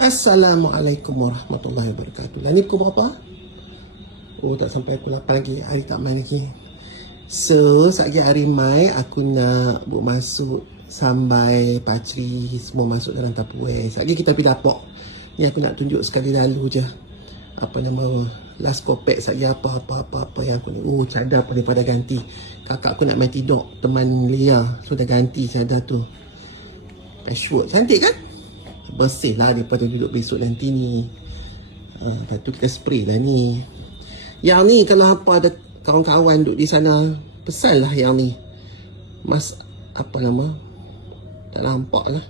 Assalamualaikum warahmatullahi wabarakatuh. Lah ni pukul berapa? Oh, tak sampai pukul 8 lagi. Hari tak main lagi. So, satgi hari mai aku nak buat masuk sambai pacri semua masuk dalam Tupperware. Satgi kita pergi dapur. Ni aku nak tunjuk sekali lalu je. Apa nama last kopek satgi apa yang aku ni. Oh, cadar pun pada ganti. Kakak aku nak main tidur teman Lia. So dah ganti cadar tu. Patchwork cantik kan? Bersih lah daripada duduk besok nanti ni. Lepas tu kita spray lah ni. Yang ni kalau apa ada kawan-kawan duduk di sana, pesan lah yang ni. Mas, apa nama? Tak nampak lah.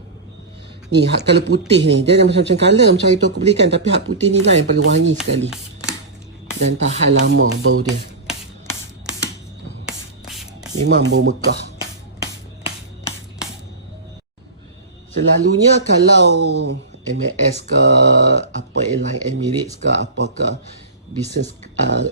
Ni hak colour putih ni. Dia macam-macam colour macam itu aku belikan. Tapi hak putih ni lah yang paling wangi sekali. Dan tahan lama bau dia. Memang bau Mekah. Selalunya kalau MAS ke apa airline Emirates ke apa ke business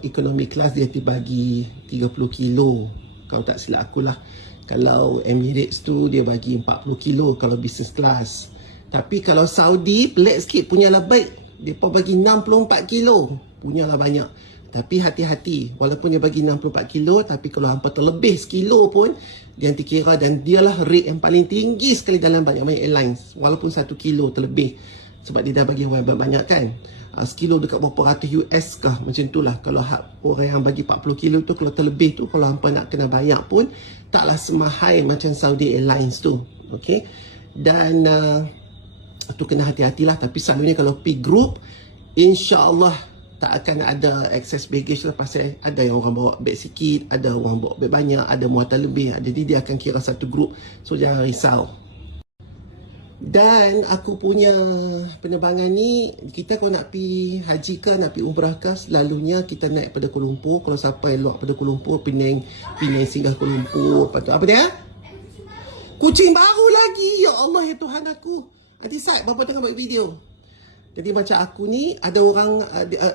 economy class dia bagi 30 kilo kalau tak silap aku lah. Kalau Emirates tu dia bagi 40 kilo kalau business class. Tapi kalau Saudi pelik sikit, punyalah baik, dia pun bagi 64 kilo, punyalah banyak. Tapi hati-hati, walaupun dia bagi 64 kilo, tapi kalau hampa terlebih sekilo pun dia nanti kira, dan dialah rate yang paling tinggi sekali dalam banyak-banyak airlines, walaupun 1 kilo terlebih, sebab dia dah bagi banyak kan. Sekilo dekat berapa ratus US kah, macam tu lah. Kalau orang yang bagi 40 kilo tu, kalau terlebih tu, kalau hampa nak kena bayar pun taklah semahal macam Saudi Airlines tu. Okay. Dan tu kena hati-hatilah. Tapi selalunya kalau pergi group, insya-Allah tak akan ada excess baggage lah, pasal ada yang orang bawa beg sikit, ada orang bawa beg banyak, ada muatan lebih. Jadi dia akan kira satu grup. So jangan risau. Dan aku punya penerbangan ni, kita kalau nak pergi haji ke, nak pergi umrah ke, selalunya kita naik pada Kuala Lumpur. Kalau sampai luar pada Kuala Lumpur, Penang singgah Kuala Lumpur. Lepas tu apa dia? Kucing baru lagi. Ya Allah, ya Tuhan aku. Nanti Said, Bapa tengah buat video. Jadi macam aku ni, ada orang,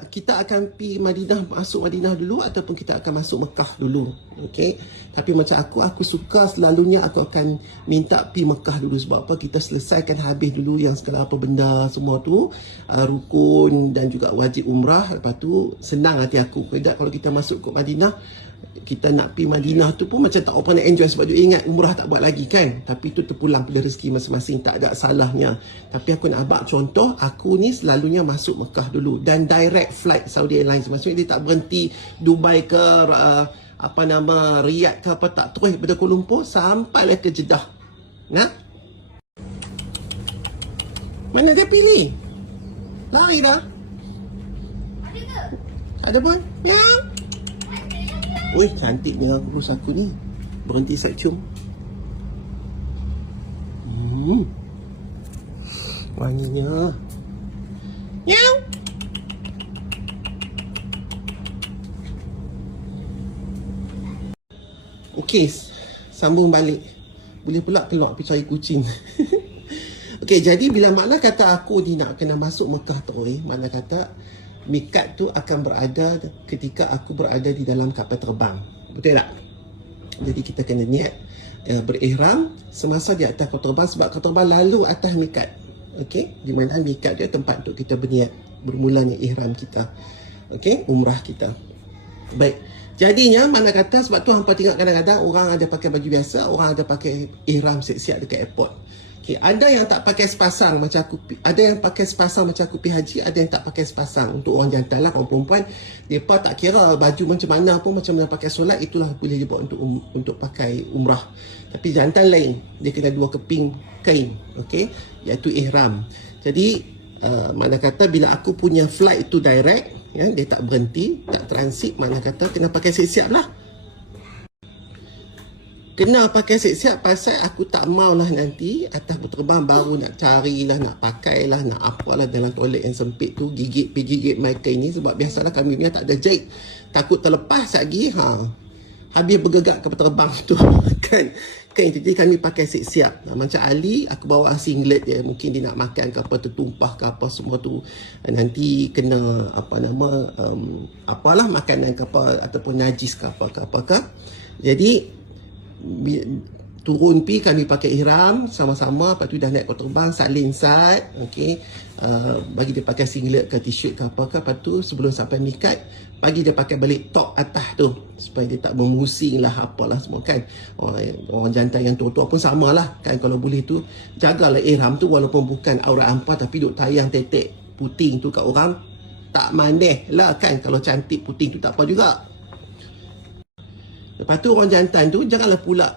kita akan pergi Madinah, masuk Madinah dulu, ataupun kita akan masuk Mekah dulu. Okay. Tapi macam aku suka selalunya aku akan minta pergi Mekah dulu. Sebab apa? Kita selesaikan habis dulu yang segala apa benda semua tu, rukun dan juga wajib umrah. Lepas tu senang hati aku. Kalau kita masuk ke Madinah, kita nak pergi Madinah tu pun macam tak apa nak enjoy, sebab dia ingat umrah tak buat lagi kan. Tapi tu terpulang pada rezeki masing-masing, tak ada salahnya. Tapi aku nak abang contoh, aku ni selalunya masuk Mekah dulu, dan direct flight Saudi Airlines. Maksudnya dia tak berhenti Dubai ke Riyadh ke apa, tak, terus daripada Kuala Lumpur sampailah ke Jeddah. Nah, mana dia pilih? Lari dah. Ada pun? Ya. Wih, cantik dengan kurus aku ni. Berhenti saya cium. Wanginya. Miau. Okey, sambung balik. Boleh pula keluar pergi cari kucing. Okey, jadi bila makna kata aku ni nak kena masuk Mekah tu, makna kata mikat tu akan berada ketika aku berada di dalam kapal terbang. Betul tak? Jadi kita kena niat berihram semasa di atas kapal terbang, sebab kapal terbang lalu atas mikat. Okey, di mana mikat dia tempat untuk kita berniat bermulanya ihram kita. Okey, umrah kita. Baik. Jadinya mana kata, sebab tu hampa tengok kadang-kadang orang ada pakai baju biasa, orang ada pakai ihram siap-siap dekat airport. Okay, ada yang tak pakai sepasang macam aku, ada yang pakai sepasang macam aku pergi haji, ada yang tak pakai sepasang. Untuk orang jantan lah, orang perempuan, mereka tak kira baju macam mana pun, macam mana pakai solat, itulah boleh dibuat untuk pakai umrah. Tapi jantan lain, dia kena 2 keping kain, okay, iaitu ihram. Jadi mana kata bila aku punya flight tu direct, ya, dia tak berhenti, tak transit, mana kata kena pakai siap-siap lah. Kena pakai siap-siap, pasal aku tak maulah nanti atas berterbang baru nak carilah, nak pakailah, nak apalah dalam toilet yang sempit tu, gigit mic ni. Sebab biasalah kami punya tak ada jahit, takut terlepas lagi, habis bergegak ke terbang tu kan. Jadi kami pakai siap-siap. Macam Ali, aku bawa singlet dia, mungkin dia nak makan ke apa, tertumpah ke apa semua tu, nanti kena apalah makanan ke apa, ataupun najis ke apa ke. Jadi turun pi kami pakai ihram sama-sama, lepas tu dah naik kapal terbang salin sat, okey, bagi dia pakai singlet ke t-shirt ke apa ke, lepas tu sebelum sampai mikat bagi dia pakai balik top atas tu supaya dia tak memusing lah apalah semua kan. Orang jantan yang tua-tua pun samalah kan, kalau boleh tu jagalah ihram tu walaupun bukan aurat hampa tapi duk tayang tetek puting tu kat orang, tak maneh lah kan. Kalau cantik puting tu tak apa juga. Lepas tu orang jantan tu janganlah pula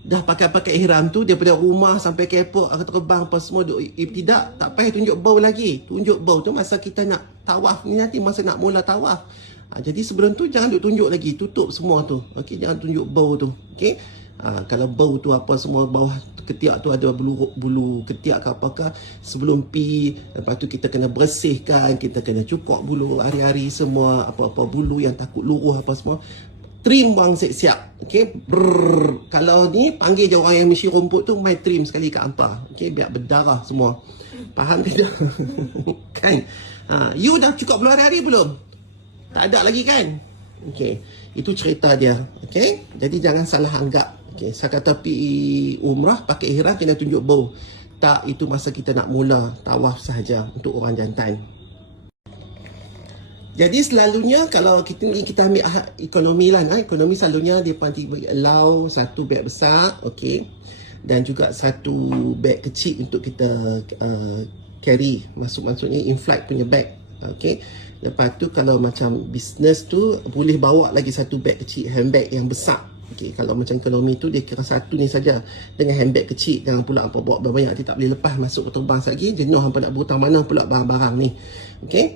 dah pakai ihram tu daripada rumah sampai ke airport akan terbang apa semua tidak, tak payah tunjuk bau lagi. Tunjuk bau tu masa kita nak tawaf ni, nanti masa nak mula tawaf. Jadi sebelum tu jangan duk tunjuk lagi, tutup semua tu. Okey, jangan tunjuk bau tu. Okey. Kalau bau tu apa semua bawah ketiak tu ada bulu ketiak ke apakah, sebelum pi, lepas tu kita kena bersihkan, kita kena cukur bulu hari-hari semua, apa-apa bulu yang takut luruh apa semua. Trim bang siap-siap. Okey. Kalau ni panggil je orang yang mesti rumput tu mai trim sekali kat hampa. Okey, biar berdarah semua. Faham tidak? Kan? You dah cukup bulu hari-hari belum? Tak ada lagi kan? Okey. Itu cerita dia. Okey. Jadi jangan salah anggap. Okey, saya kata pergi umrah pakai ihram kena tunjuk bau. Tak, itu masa kita nak mula tawaf sahaja untuk orang jantan. Jadi selalunya kalau kita ambil ekonomi lah, ekonomi selalunya dia panti allow satu beg besar, okey, dan juga satu beg kecil untuk kita carry, maksudnya in-flight punya bag, okey. Lepas tu kalau macam business tu boleh bawa lagi satu beg kecil, handbag yang besar. Okey, kalau macam ekonomi tu dia kira satu ni saja dengan handbag kecil, jangan pula hampa bawa banyak, nanti tak boleh lepas masuk ke terbang lagi, jenuh hampa nak berhutang mana pula barang-barang ni. Okey.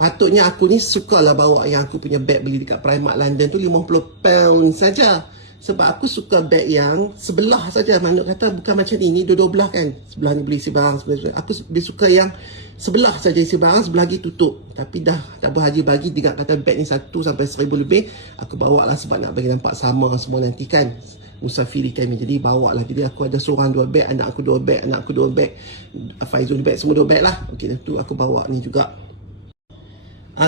Patutnya aku ni sukalah bawa yang aku punya bag beli dekat Primark London tu 50 pound saja. Sebab aku suka bag yang sebelah saja. Manuk kata bukan macam ni dua-dua belah kan. Sebelah ni boleh isi barang, sebelah. Aku lebih suka yang sebelah saja isi barang, sebelah lagi tutup. Tapi dah tabah haji bagi dengan kata bag ni 1 sampai 1000 lebih. Aku bawa lah sebab nak bagi nampak sama semua nanti kan. Musafiri kami, jadi bawa lah. Jadi aku ada seorang 2 bag, anak aku 2 bag, anak aku 2 bag, Faizul 2 bag, semua 2 bag lah. Okey, tu aku bawa ni juga.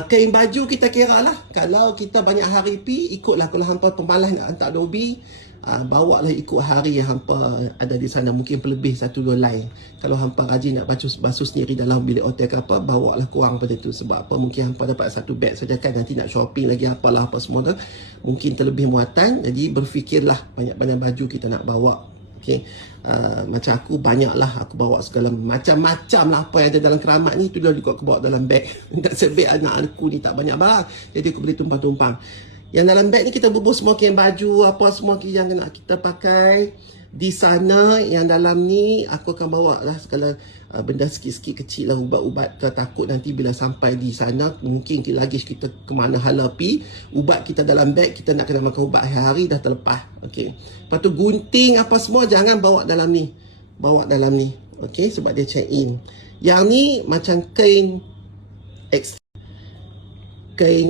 Kain baju kita kira lah. Kalau kita banyak hari pi, ikutlah. Kalau hampa pemalas nak hantar dobi, bawa lah ikut hari yang hampa ada di sana. Mungkin pelebih 1-2 line. Kalau hampa rajin nak basuh sendiri dalam bilik hotel ke apa, bawa lah kurang pada tu. Sebab apa, mungkin hampa dapat satu beg saja kan, nanti nak shopping lagi apalah apa semua tu, mungkin terlebih muatan. Jadi berfikirlah banyak-banyak baju kita nak bawa. Okay. Macam aku banyak lah, aku bawa segala macam-macam lah apa yang ada dalam keramat ni, tu dah juga aku bawa dalam beg. Tak sebeg anak aku ni tak banyak barang, jadi aku boleh tumpang-tumpang. Yang dalam beg ni kita bubuh semua kain baju, apa semua yang nak kita pakai di sana. Yang dalam ni aku akan bawa lah segala benda sikit-sikit kecil lah, ubat-ubat ke, takut nanti bila sampai di sana mungkin lagi kita kemana hala pi, ubat kita dalam beg, kita nak kena makan ubat hari-hari dah terlepas. Okey. Lepas tu gunting apa semua jangan bawa dalam ni. Bawa dalam ni. Okey, sebab dia check in. Yang ni macam kain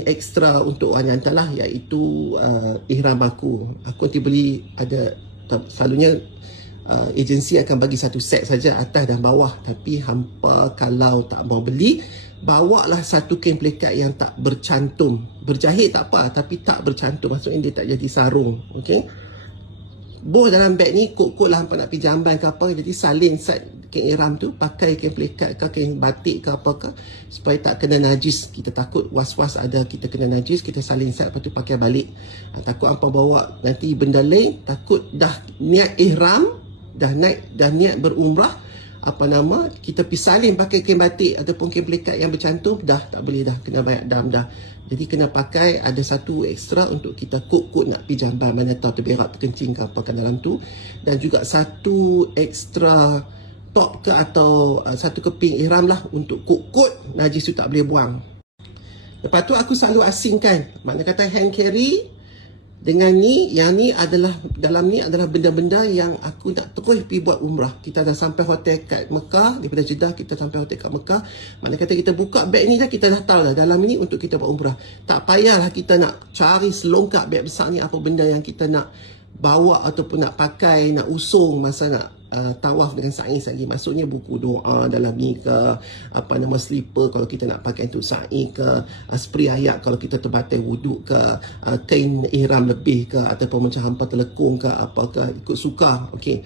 ekstra untuk orang jantan lah, iaitu ihram aku. Aku nanti beli, ada selalunya agensi akan bagi satu set saja, atas dan bawah. Tapi hampa kalau tak mau beli, bawalah satu kain pelikat yang tak bercantum. Berjahit tak apa, tapi tak bercantum, maksudnya dia tak jadi sarung. Okey. Boh dalam beg ni, kot-kot lah hampa nak pergi jamban ke apa, jadi salin sat kain ihram tu, pakai kain pelikat ke, kain batik ke apa ke, supaya tak kena najis. Kita takut was-was ada kita kena najis, kita salin sat, lepas tu pakai balik. Takut hampa bawa nanti benda lain, takut dah niat ihram, dah niat berumrah, apa nama, kita pergi salin pakai kain batik ataupun kain pelikat yang bercantum, dah tak boleh dah, kena bayar dam dah. Jadi kena pakai ada satu ekstra untuk kita kot-kot nak pergi jamban, mana tahu terberak terkencing ke apa kan dalam tu. Dan juga satu ekstra top ke atau satu keping ihram lah untuk kot-kot najis tu tak boleh buang. Lepas tu aku selalu asingkan, makna kata hand carry dengan ni, yang ni adalah, dalam ni adalah benda-benda yang aku nak terus pergi buat umrah. Kita dah sampai hotel kat Mekah, daripada Jeddah kita sampai hotel kat Mekah, makna kata kita buka beg ni dah, kita dah tahu dah dalam ni untuk kita buat umrah. Tak payahlah kita nak cari selongkap beg besar ni, apa benda yang kita nak bawa ataupun nak pakai, nak usung masa nak tawaf dengan sa'i lagi. Maksudnya buku doa dalam ni ke, apa nama, slipper kalau kita nak pakai untuk sa'i ke, spray ayat kalau kita terbatal wuduk ke, kain ihram lebih ke, ataupun macam hampa telekung ke, apakah ikut suka. Okey.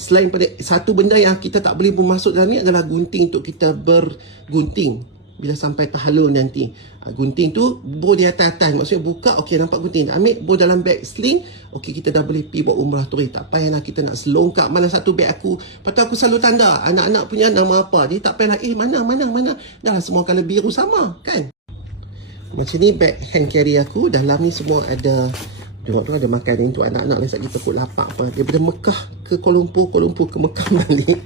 Selain pada satu benda yang kita tak boleh pun masuk dalam ni adalah gunting untuk kita bergunting. Bila sampai tahalul nanti, gunting tu bor di atas-atas, maksudnya buka, okey nampak gunting, ambil bor dalam beg sling, okey kita dah boleh pergi buat umrah tu. Tak payahlah kita nak selongkap mana satu beg aku. Lepas tu aku selalu tanda anak-anak punya nama apa, dia tak payahlah mana dah lah, semua colour biru sama kan. Macam ni beg hand carry aku, dalam ni semua ada, tengok tu ada makanan untuk anak-anak lah, lagi takut lapar apa. Daripada Mekah ke Kuala Lumpur, Kuala Lumpur ke Mekah balik.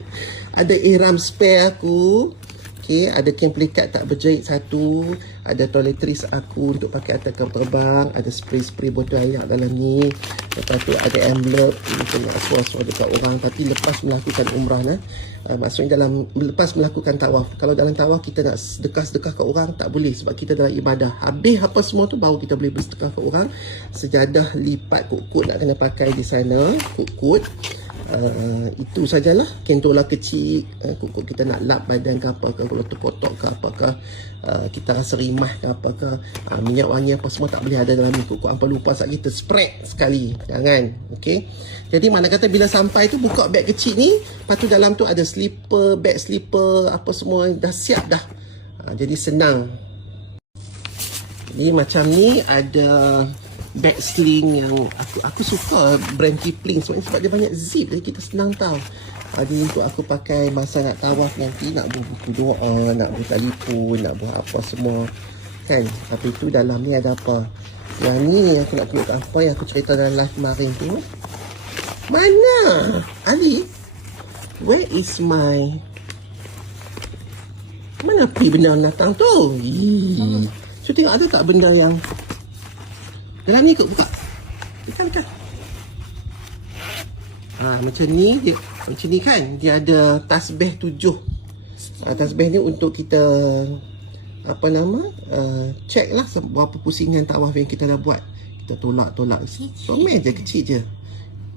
Ada ihram spare aku. Okay, ada kain pelikat tak berjahit satu, ada toiletries aku untuk pakai atas kapal terbang, ada spray-spray botol air dalam ni. Lepas tu ada envelope, ini kena suara-suara dekat orang. Tapi lepas melakukan umrah lah, maksudnya lepas melakukan tawaf. Kalau dalam tawaf kita nak sedekah-sedekah ke orang, tak boleh sebab kita dalam ibadah. Habis apa semua tu baru kita boleh bersedekah ke orang. Sejadah lipat kut-kut nak kena pakai di sana, kut-kut. Itu sajalah. Kentola kecil, kut-kut kita nak lap badan ke apa ke, kalau terkotok ke apakah, kita rasa rimah ke apakah, minyak wangi apa semua tak boleh ada dalam ni. Kut-kut hampa lupa saat kita spread sekali, jangan. Okay, jadi mana kata bila sampai tu buka beg kecil ni, lepas tu dalam tu ada slipper, beg slipper apa semua dah siap dah. Jadi senang. Jadi macam ni ada bag sling yang aku suka brand Kipling sebab dia banyak zip, jadi kita senang tahu. Jadi untuk aku pakai masa nak tawaf nanti, nak buat buku doa, nak buat telefon, nak buat apa semua kan. Tapi tu dalam ni ada apa? Yang ni aku nak tunjuk apa yang aku cerita dalam live kemarin tu. Mana? Ali? Where is my... Mana pergi benda datang tu? So tengok ada tak benda yang dalam ni, ikut buka. Dekat. Macam ni dia, macam ni kan. Dia ada tasbih 7. Tasbih ni untuk kita apa nama? Check lah berapa pusingan tawaf yang kita dah buat. Kita tolak. Somel je, kecil je.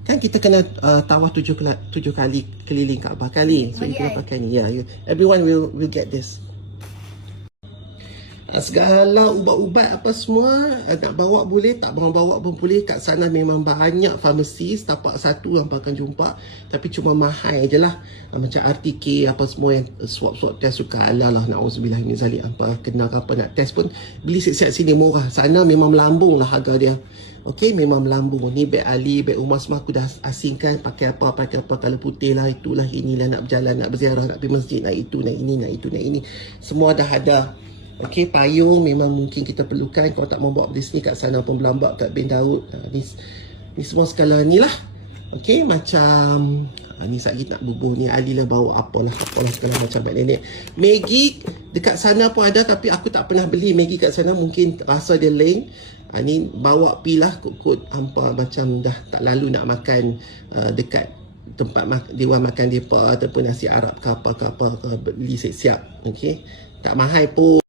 Kan kita kena tawaf 7 kali keliling Kaabah kali. So kita pakai ni. Yeah, everyone will get this. Segala ubat-ubat apa semua nak bawa boleh, tak bawa pun boleh. Kat sana memang banyak farmasis, tapak satu yang akan jumpa, tapi cuma mahal je lah. Macam RTK apa semua yang swab test suka halal lah, na'udzubillah min zalik, apa kena ke apa nak test pun beli siap-siap sini murah. Sana memang melambung lah harga dia. Okey, memang melambung. Ni beg Ali, beg Umar semua aku dah asingkan. Pakai apa kalau putih lah, itulah, inilah, nak berjalan, nak berziarah, nak pergi masjid, nak itu, nak ini, nak itu, nak ini, semua dah ada. Okey, payung memang mungkin kita perlukan. Kalau tak mau bawa beli sini, kat sana pun Belambak, kat bin Daud. Ni semua skala ni lah. Okey, macam ni lagi nak bubuh ni. Ali lah bawa apalah segala macam beg nenek. Maggi dekat sana pun ada, tapi aku tak pernah beli Maggi kat sana. Mungkin rasa dia lain. Ni bawa pi lah, kut-kut hampa macam dah tak lalu nak makan dekat tempat dewan makan depa ataupun nasi Arab ke apa ke beli siap-siap. Okey, tak mahal pun.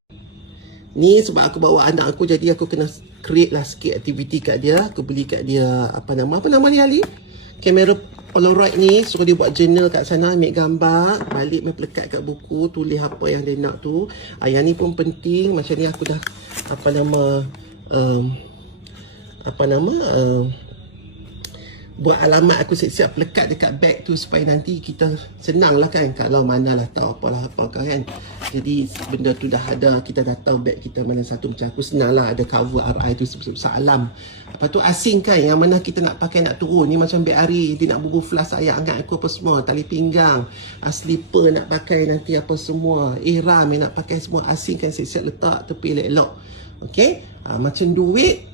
Ni sebab aku bawa anak aku, jadi aku kena create lah sikit aktiviti kat dia. Aku beli kat dia apa nama dia Ali? Kamera Polaroid ni, suruh dia buat journal kat sana, ambil gambar, balik main pelekat kat buku, tulis apa yang dia nak tu. Yang ni pun penting. Macam ni aku dah buat alamat aku siap-siap lekat dekat beg tu supaya nanti kita senang lah kan, kalau mana lah tahu apalah kan. Jadi benda tu dah ada, kita dah tahu beg kita mana satu. Macam aku senang lah, ada cover RI tu salam. Lepas tu asing kan yang mana kita nak pakai nak turun. Ni macam beg Ari, dia nak bubuh flash ayat angkat aku apa semua, tali pinggang, slipper nak pakai nanti apa semua, ihram yang nak pakai semua, asing kan, siap-siap letak tepi elok-elok. Okay, macam duit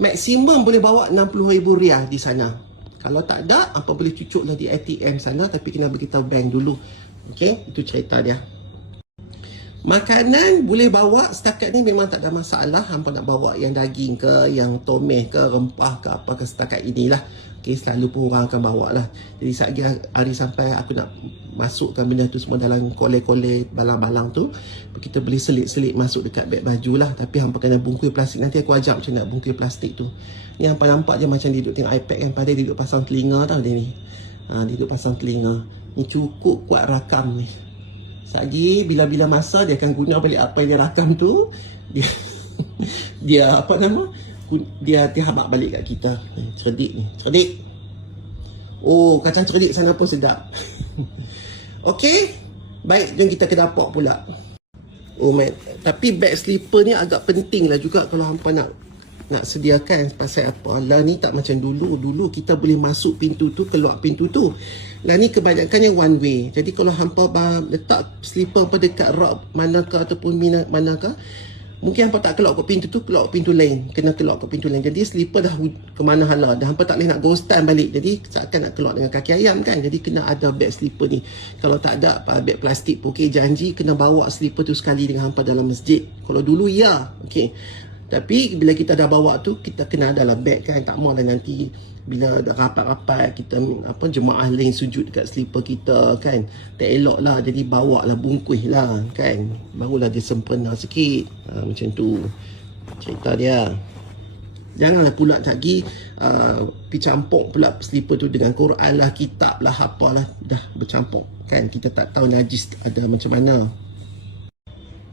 maksimum boleh bawa RM60,000 di sana. Kalau tak ada, apa boleh cucuklah di ATM sana, tapi kena beritahu bank dulu. Okey, itu cerita dia. Makanan boleh bawa setakat ni memang tak ada masalah. Hampa nak bawa yang daging ke, yang tomeh ke, rempah ke apa ke, setakat inilah. Okey, selalu pun orang akan bawa lah. Jadi saat hari sampai aku nak masukkan benda tu semua dalam kolej-kolej balang-balang tu, kita boleh selit-selit masuk dekat beg baju lah. Tapi hampa kena bungkus plastik. Nanti aku ajar macam nak bungkus plastik tu. Ni hampa nampak je macam dia duduk tengok iPad kan, padahal dia duduk pasang telinga tau dia ni. Dia duduk pasang telinga. Ni cukup kuat rakam ni. Lagi bila-bila masa dia akan guna balik apa yang dia rakam tu. Dia apa nama? Dia habaq balik kat kita. Cerdik ni, cerdik. Oh, kacang cerdik sana pun sedap. Okey. Baik, jom kita ke dapur pula. Oh man, tapi bag slipper ni agak penting lah juga kalau hampa nak sediakan. Pasal apa? Lah ni tak macam dulu. Dulu kita boleh masuk pintu tu, keluar pintu tu. Lah ni kebanyakannya one way. Jadi kalau hampa letak slipper pada dekat rak manakah ataupun manakah, mungkin hampa tak keluar ke pintu tu, keluar ke pintu lain. Kena keluar ke pintu lain. Jadi slipper dah ke mana hala. Dah hampa tak boleh nak ghostan balik. Jadi seakan nak keluar dengan kaki ayam kan. Jadi kena ada bag slipper ni. Kalau tak ada bag plastik pun okey, janji kena bawa slipper tu sekali dengan hampa dalam masjid. Kalau dulu ya, okey. Tapi bila kita dah bawa tu, kita kena ada lah bag kan. Tak maulah nanti bila dah rapat-rapat kita jemaah lain sujud dekat slipper kita kan. Tak elok lah. Jadi bawa lah, bungkus lah kan. Barulah dia sempurna sikit. Macam tu cerita dia. Janganlah pula lagi pergi campur pula slipper tu dengan Quran lah, kitab lah, apalah. Dah bercampur kan. Kita tak tahu najis ada macam mana.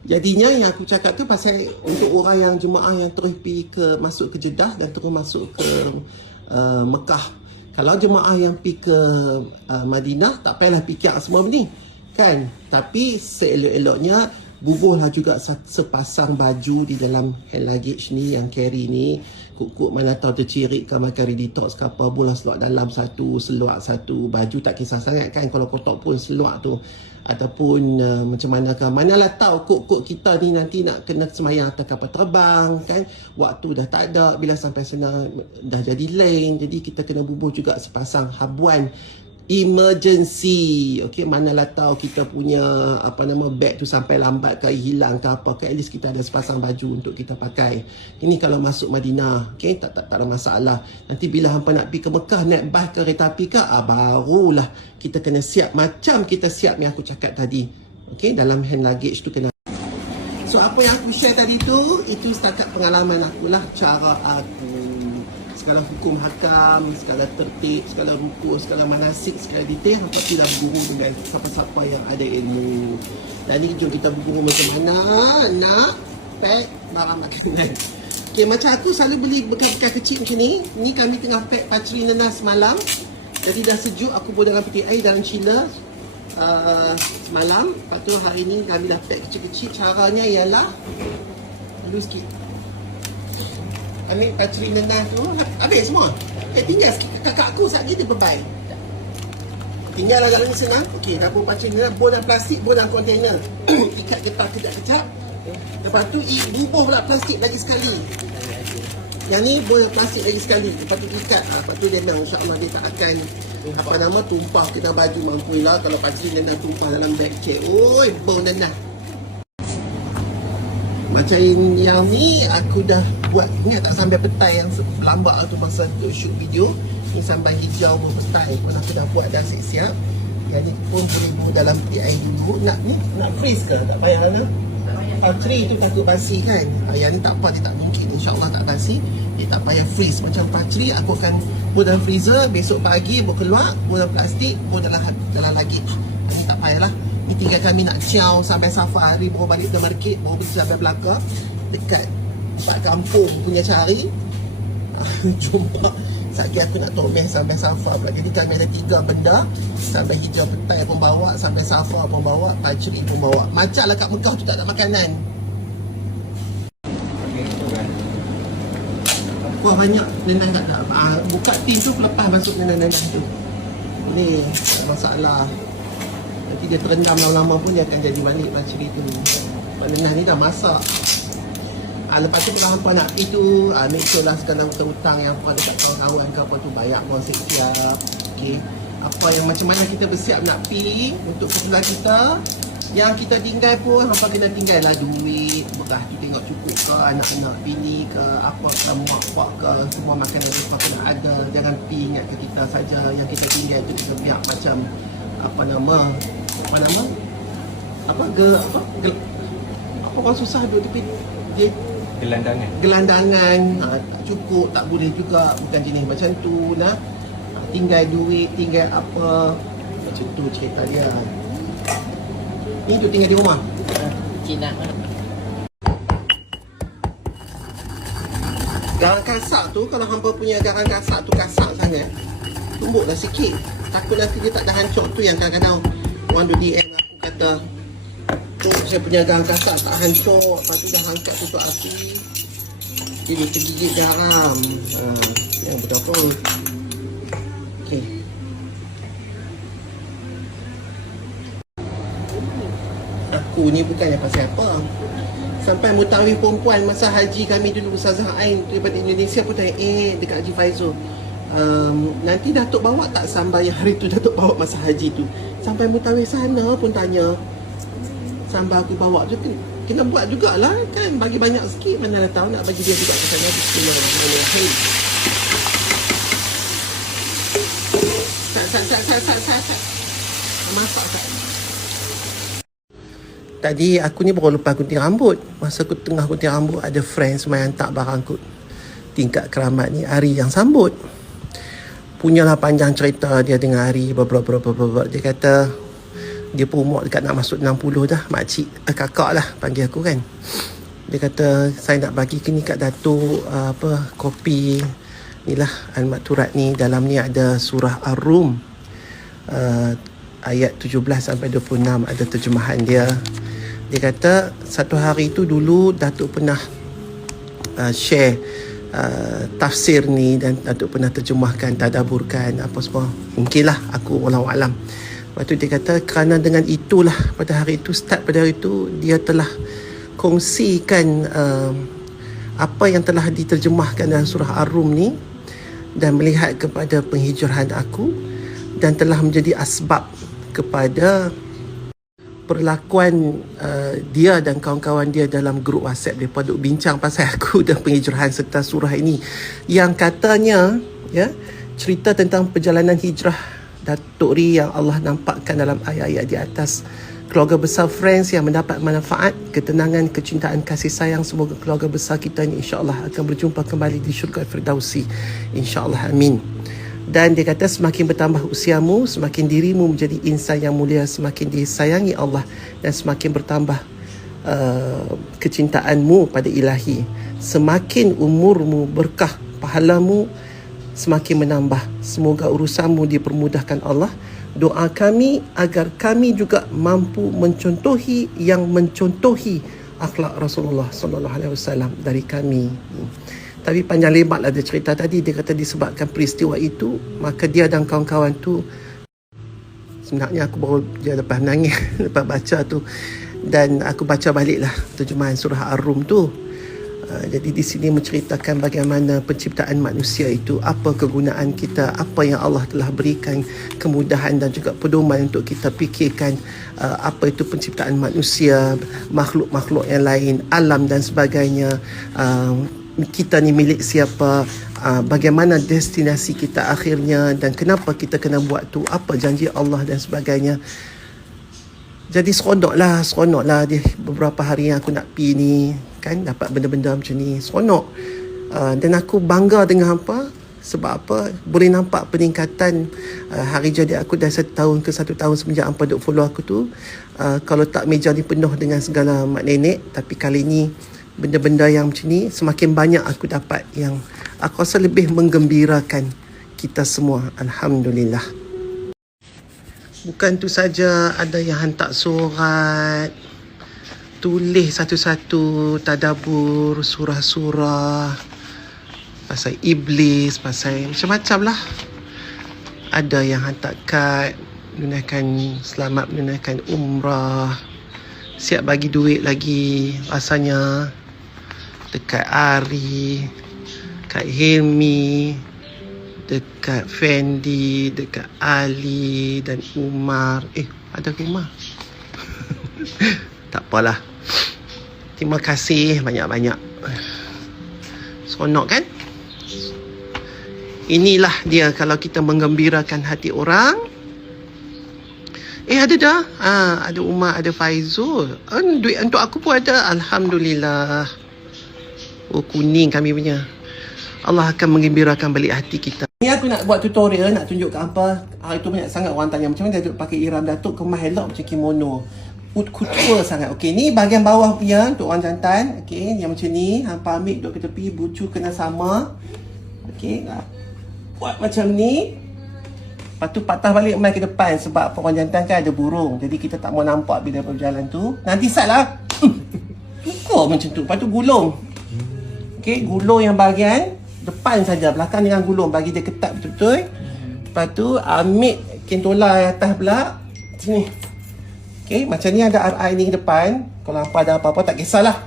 Jadinya yang aku cakap tu pasal untuk orang yang jemaah yang terus pergi masuk ke Jeddah dan terus masuk ke Mekah. Kalau jemaah yang pergi ke Madinah, tak payahlah fikir semua ni kan. Tapi seelok-eloknya bubuhlah juga sepasang baju di dalam hand luggage ni yang carry ni. Kuk-kuk mana tahu tercirit ke makan detox ke apa, bola seluar dalam satu, seluar satu, baju tak kisah sangat kan. Kalau kotak pun seluar tu ataupun macam manakah, manalah tahu kuk-kuk kita ni nanti nak kena semayang atas kapal terbang kan. Waktu dah tak ada, bila sampai sana dah jadi lain. Jadi kita kena bubuh juga sepasang habuan emergency. Okey, manalah tahu kita punya bag tu sampai lambat ke hilang ke apa ke, at least kita ada sepasang baju untuk kita pakai. Ini kalau masuk Madinah, okey, tak ada masalah. Nanti bila hampa nak pergi ke Mekah naik bas ke kereta api ke, barulah kita kena siap macam kita siap yang aku cakap tadi. Okey, dalam hand luggage tu kena. So apa yang aku share tadi tu, itu setakat pengalaman aku lah, cara aku. Segala hukum hakam, segala tertib, segala ruku, segala manasik, segala detail, hampa tidak berguru dengan siapa-siapa yang ada ilmu. Dan ni jom kita berguru macam mana nak pack barang makanan. Okay, macam aku selalu beli bekal-bekal kecil macam ni. Ni kami tengah pack paceri nenas semalam. Jadi dah sejuk, aku buat dalam peti air dalam chiller semalam. Lepas tu hari ni kami dah pack kecil-kecil. Caranya ialah dulu sikit. Ambil paceri nenas tu, habis semua. Tinggal sikit. Kakak aku saat ni dia bebai. Tinggal agak lagi senang. Okey, dapur paceri nenas, bol dalam plastik, bol dalam kontainer. Ikat getah kejap-kejap. Lepas tu bubuh pula plastik lagi sekali. Yang ni bol plastik lagi sekali. Lepas tu ikat. Lepas tu dia memang insya-Allah dia tak akan tumpah kena baju, mampulah kalau paceri nenas tumpah dalam beg cek. Oi, bau nenas. Macam yang ni aku dah buat, ingat tak sampai petai yang lambat tu masa untuk shoot video. Ni sampai hijau pun petai pun aku dah buat dah siap-siap. Yang ni pun boleh buat dalam peti air dulu. Nak freeze ke? Tak payah lah. Paceri tu takut basi kan. Yang ni tak apa, dia tak mungkin, insyaAllah tak basi. Dia tak payah freeze. Macam paceri aku akan buat dalam freezer, besok pagi buat keluar, buat dalam plastik, buat dalam luggage. Ini tak payah lah. Ni tinggal kami nak ciao sampai safari, baru balik ke market, baru pergi sampai belakang dekat tempat kampung punya cari. Jumpa sekali aku nak tomeh sampai safar pula. Jadi kami ada 3 benda. Sampai hijau petai pun bawa, sampai safar pun bawa, paceri pun bawa. Macam lah kat Mekah tu tak ada makanan. Wah, banyak nenan tak ada. Buka tin tu lepas masuk nenan-nenan tu. Ni tak masalah. Nanti dia terendam lama-lama pun dia akan jadi balik paceri tu. Nenan ni dah masak. Lepas tu kalau hampa nak pergi tu, make sure lah sekarang hutang-hutang yang apa dekat kawan-kawan ke apa tu bayar pun siap-siap. Okay. Apa yang macam mana kita bersiap nak pergi untuk keperluan kita. Yang kita tinggal pun hampa kena tinggal lah duit, beras tu tengok cukup ke, anak-anak bini ke, apa ke, mak pak ke, semua makanan apa kena ada. Jangan pergi ingat ke kita saja yang kita tinggal tu kita biar macam apa orang susah duduk tepi dia gelandangan tak cukup, tak boleh juga, bukan jenis macam tu nah. tinggal duit, tinggal apa. Macam tu cerita dia. Ni tu tinggal di rumah. Cina. Garang kasak tu, kalau hampa punya garang kasak tu kasak sangat, tumbuklah sikit. Takut nanti dia tak dah hancur. Tu yang kadang-kadang orang tu DM aku kata, saya punya garang kasak tak hancur, lepas tu dah angkat tutup api, jadi tergigit garam. Yang betul apa. Okay. Aku ni bukannya pasal apa. Sampai mutawif perempuan masa haji kami dulu, Ustazah Ain daripada Indonesia pun tanya, dekat Haji Faizul, nanti Datuk bawa tak sambal yang hari tu Datuk bawa masa haji tu? Sampai mutawif sana pun tanya, sambal aku bawa tu kena buat jugalah kan, bagi banyak sikit, mana dah tahu nak bagi dia juga ke sana. Bismillahirrahmanirrahim. Sat. Masak tak? Tadi aku ni baru lepas gunting rambut. Masa aku tengah gunting rambut, ada friends main hantar barang aku tingkat keramat ni, Ari yang sambut. Punyalah panjang cerita dia dengan Ari. Dia kata dia pun umur dekat nak masuk 60 dah. Makcik, kakak lah panggil aku kan. Dia kata saya nak bagi ni kat Datuk kopi ni lah Al-Makturat ni. Dalam ni ada surah Ar-Rum ayat 17 sampai 26, ada terjemahan dia. Dia kata satu hari tu dulu Datuk pernah share tafsir ni dan Datuk pernah terjemahkan, tadaburkan apa semua. Mungkinlah, aku wallahu alam. Lepas tu dia kata kerana dengan itulah pada hari itu, start pada hari itu, dia telah kongsikan apa yang telah diterjemahkan dalam surah Ar-Rum ni dan melihat kepada penghijrahan aku dan telah menjadi asbab kepada perlakuan dia dan kawan-kawan dia dalam grup WhatsApp. Mereka duk bincang pasal aku dan penghijrahan serta surah ini, yang katanya cerita tentang perjalanan hijrah Datuk Ri yang Allah nampakkan dalam ayat-ayat di atas. Keluarga besar Friends yang mendapat manfaat, ketenangan, kecintaan, kasih sayang. Semoga keluarga besar kita ni insya-Allah akan berjumpa kembali di syurga Firdausi, insya-Allah, amin. Dan dia kata semakin bertambah usiamu, semakin dirimu menjadi insan yang mulia, semakin disayangi Allah dan semakin bertambah kecintaanmu pada ilahi. Semakin umurmu berkah, pahalamu semakin menambah. Semoga urusanmu dipermudahkan Allah. Doa kami agar kami juga mampu mencontohi yang mencontohi akhlak Rasulullah sallallahu alaihi wasallam dari kami. Tapi panjang lebar lah dia cerita tadi. Dia kata disebabkan peristiwa itu, maka dia dan kawan-kawan tu, sebenarnya aku baru dia lepas menangis lepas baca tu, dan aku baca balik lah terjemahan surah Ar-Rum tu. Jadi di sini menceritakan bagaimana penciptaan manusia itu, apa kegunaan kita, apa yang Allah telah berikan kemudahan dan juga pedoman untuk kita fikirkan apa itu penciptaan manusia, makhluk-makhluk yang lain, alam dan sebagainya. Kita ni milik siapa, bagaimana destinasi kita akhirnya, dan kenapa kita kena buat tu, apa janji Allah dan sebagainya. Jadi seronok lah dia beberapa hari yang aku nak pergi ni kan, dapat benda-benda macam ni, seronok. Dan aku bangga dengan apa, sebab apa, boleh nampak peningkatan hari jadi aku dah 1 tahun ke 1 tahun semenjak hampa duk follow aku tu. Kalau tak meja ni penuh dengan segala mak nenek, tapi kali ni benda-benda yang macam ni semakin banyak aku dapat, yang aku rasa lebih menggembirakan kita semua. Alhamdulillah. Bukan tu saja, ada yang hantar surat, tulis satu-satu, tadabur surah-surah pasal iblis, pasal macam-macam lah. Ada yang hantar kad menunaikan selamat menunaikan umrah, siap bagi duit lagi rasanya dekat Ari, dekat Hilmi, dekat Fendi, dekat Ali dan Umar. Ada ke Umar? Tak apalah. Terima kasih banyak-banyak. Seronok kan? Inilah dia kalau kita menggembirakan hati orang. Ada dah. Ada Umar, ada Faizul. Duit untuk aku pun ada. Alhamdulillah. Kuning kami punya. Allah akan menggembirakan balik hati kita. Ni aku nak buat tutorial, nak tunjukkan apa. Hari tu banyak sangat orang tanya macam mana Datuk pakai Iram Datuk kemas elok macam kimono. Couture sangat. Okey, ni bahagian bawah punya untuk orang jantan. Okey, yang macam ni, hampa ambil duduk ke tepi, bucu kena sama. Okey, buat macam ni. Lepas tu patah balik mai ke depan sebab orang jantan kan ada burung. Jadi kita tak mau nampak bila berjalan tu. Nanti salah. Pukul macam tu. Lepas tu gulung. Okey, gulung yang bahagian depan saja, belakang jangan gulung, bagi dia ketat betul-betul. Lepas tu ambil kentola yang atas pula sini. Okey, macam ni ada RI ni depan. Kalau apa ada apa-apa tak kisahlah.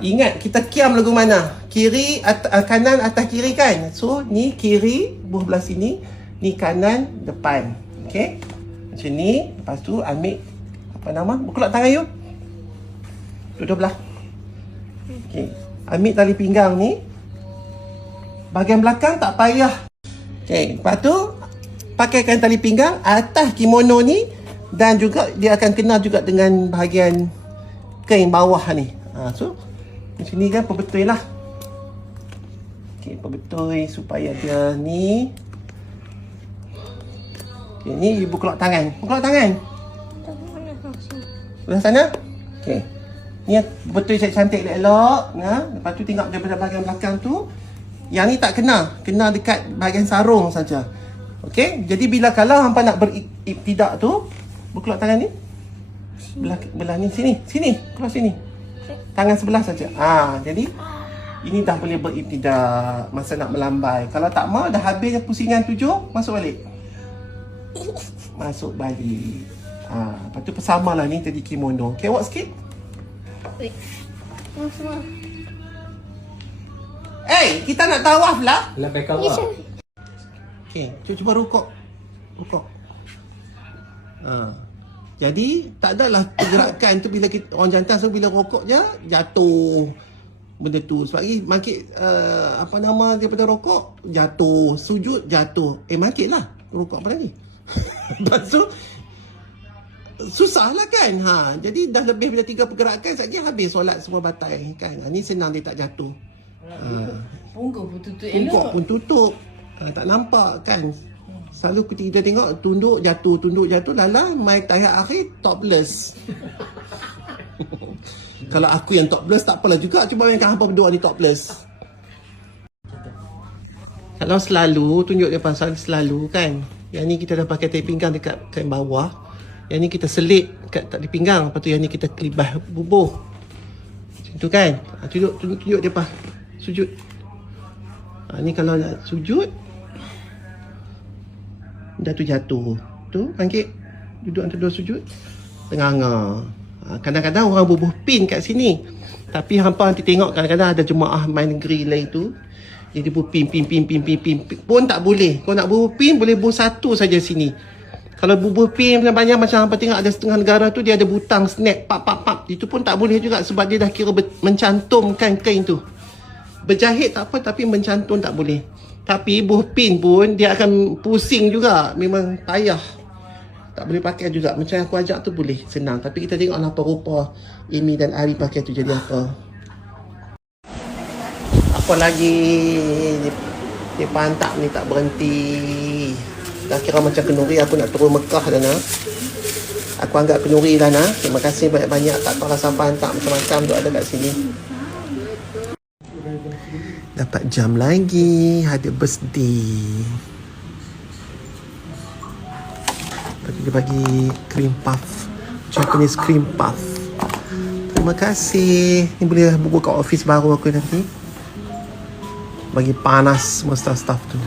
Ingat kita kiam lagu mana? Kiri kanan atas kiri kan. So ni kiri buah belah sini, ni kanan depan. Okey. Macam ni, lepas tu ambil apa nama? Berkelak tangan you. Dua belah. Okey. Ambil tali pinggang ni. Bahagian belakang tak payah. Okay, lepas tu pakaikan tali pinggang atas kimono ni. Dan juga dia akan kena juga dengan bahagian kain bawah ni. So macam ni kan perbetul lah. Okay, perbetul supaya dia ni. Okay, ni ibu kelak tangan. Kelak tangan. Belah sana. Okay. Ni betul cantik elok. Lepas tu tengok daripada bahagian belakang tu. Yang ni tak kena. Kena dekat bahagian sarung saja. Okey. Jadi bila kalau hampa nak beribtidak tu, berkelak tangan ni. Belah ni sini. Sini. Keluar sini. Tangan sebelah saja. Jadi ini dah boleh beribtidak masa nak melambai. Kalau tak mau dah habis pusingan 7, masuk balik. Masuk balik. Lepas tu persamalah ni tadi kimono. Okey, awak sikit. Kita nak tawaf lah. Lebih kau. Okey, cuba rukuk. Rukuk. Jadi tak adalah pergerakan tu bila kita, orang jantan so bila rokok je jatuh benda tu. Sebab ni makin apa nama daripada rokok jatuh, sujud jatuh. Makinlah rokok apa lagi. Lepas tu susah lah kan. Jadi dah lebih bila 3 pergerakan sekejap habis solat semua batal kan. Ni senang dia tak jatuh. Pungguk pun tutup elok. Pungguk pun tutup. Tak nampak kan. Selalu kita tengok tunduk jatuh lala mai tahiyat akhir topless. Kalau aku yang topless tak apalah juga, cuba mainkan hampa berdua ni topless. Kalau selalu tunjuk dia pasal selalu kan. Yang ni kita dah pakai tali pinggang dekat kain bawah. Yang ni kita selit kat tali pinggang, lepas tu yang ni kita kelibah bubuh. Macam tu kan. Tunjuk dia pas sujud. Ni kalau nak sujud dah tu jatuh. Tu bangkit. Duduk antara dua sujud. Tengah-tengah. Kadang-kadang orang bubuh pin kat sini. Tapi hampa nanti tengok kadang-kadang ada jemaah main negeri lain tu. Jadi bubuh pin pun tak boleh. Kalau nak bubuh pin boleh bubuh satu saja sini. Kalau bubuh pin banyak macam hampa tengok ada setengah negara tu dia ada butang snap pap. Itu pun tak boleh juga sebab dia dah kira mencantumkan kain tu. Berjahit tak apa tapi mencantum tak boleh. Tapi buh pin pun dia akan pusing juga. Memang payah. Tak boleh pakai juga. Macam yang aku ajak tu boleh. Senang. Tapi kita tengoklah apa rupa Amy dan Ari pakai tu jadi apa. Apa lagi. Dia pantak ni tak berhenti. Dah kira macam kenduri aku nak turun Mekah dah nak. Aku anggap kenduri dah nak. Terima kasih banyak-banyak. Tak tahu rasa pantak macam-macam tu ada kat sini. Dapat jam lagi. Ada birthday. Dia bagi cream puff. Japanese cream puff. Terima kasih. Ni boleh bubuh kat office baru aku nanti. Bagi panas semua staff-staff tu.